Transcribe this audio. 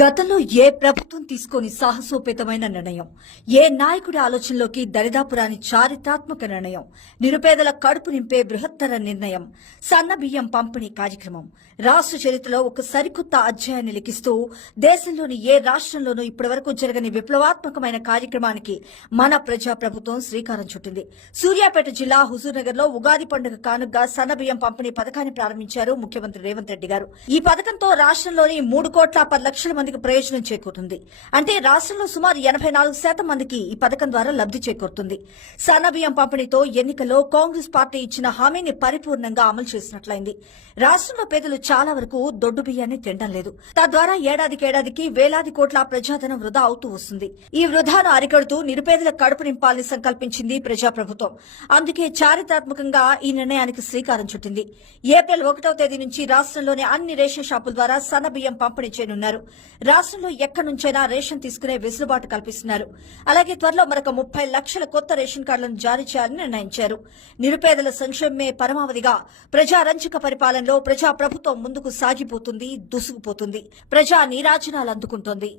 గతంలో ఏ ప్రభుత్వం తీసుకొని సాహసోపేతమైన నిర్ణయం ఏ నాయకుడి ఆలోచనలోకి దరిదాపురాని చారిత్రాత్మక నిర్ణయం నిరుపేదల కడుపు నింపే బృహత్తర నిర్ణయం సన్న బియ్యం పంపిణీ కార్యక్రమం రాష్ట్ర చరిత్రలో ఒక సరికొత్త అధ్యాయాన్ని లిఖిస్తూ దేశంలోని ఏ రాష్ట్రంలోనూ ఇప్పటివరకు జరగని విప్లవాత్మకమైన కార్యక్రమానికి మన ప్రజాప్రభుత్వం శ్రీకారం చుట్టింది సూర్యాపేట జిల్లా హుజూర్నగర్లో ఉగాది పండుగ కానుగా సన్న బియ్యం పంపిణీ పథకాన్ని ప్రారంభించారు ముఖ్యమంత్రి రేవంత్ రెడ్డి గారు ఈ పథకంతో రాష్ట్రంలోని మూడు కోట్ల పది లక్షల మంది మందికి ప్రయోజనం చేకూరుతుంది అంటే రాష్ట్రంలో సుమారు ఎనభై నాలుగు శాతం మందికి ఈ పథకం ద్వారా లబ్ది చేకూరుతుంది సన్నబియ్యం పంపిణీతో ఎన్నికల్లో కాంగ్రెస్ పార్టీ ఇచ్చిన హామీని పరిపూర్ణంగా అమలు చేసినట్లయింది రాష్ట్రంలో పేదలు చాలా వరకు దొడ్డు బియ్యాన్ని తినడం లేదు తద్వారా ఏడాదికేడాదికి వేలాది కోట్ల ప్రజాధనం వృధా అవుతూ వస్తుంది ఈ వృధాను అరికడుతూ నిరుపేదల కడుపు నింపాలని సంకల్పించింది ప్రజాప్రభుత్వం అందుకే చారిత్రాత్మకంగా ఈ నిర్ణయానికి శ్రీకారం చుట్టింది ఏప్రిల్ ఒకటో తేదీ నుంచి రాష్ట్రంలోని అన్ని రేషన్ షాపుల ద్వారా సన్న బియ్యం పంపిణీ చేయనున్నారు రాష్ట్రంలో ఎక్కడి నుంచైనా రేషన్ తీసుకునే వెసులుబాటు కల్పిస్తున్నారు అలాగే త్వరలో మరొక ముప్పై లక్షల కొత్త రేషన్ కార్డులను జారీ చేయాలని నిర్ణయించారు నిరుపేదల సంక్షేమమే పరమావధిగా రంజక పరిపాలనలో ప్రజా ప్రభుత్వం ముందుకు సాగిపోతుంది దూసుకుపోతుంది ప్రజా నీరాజనాలు అందుకుంటోంది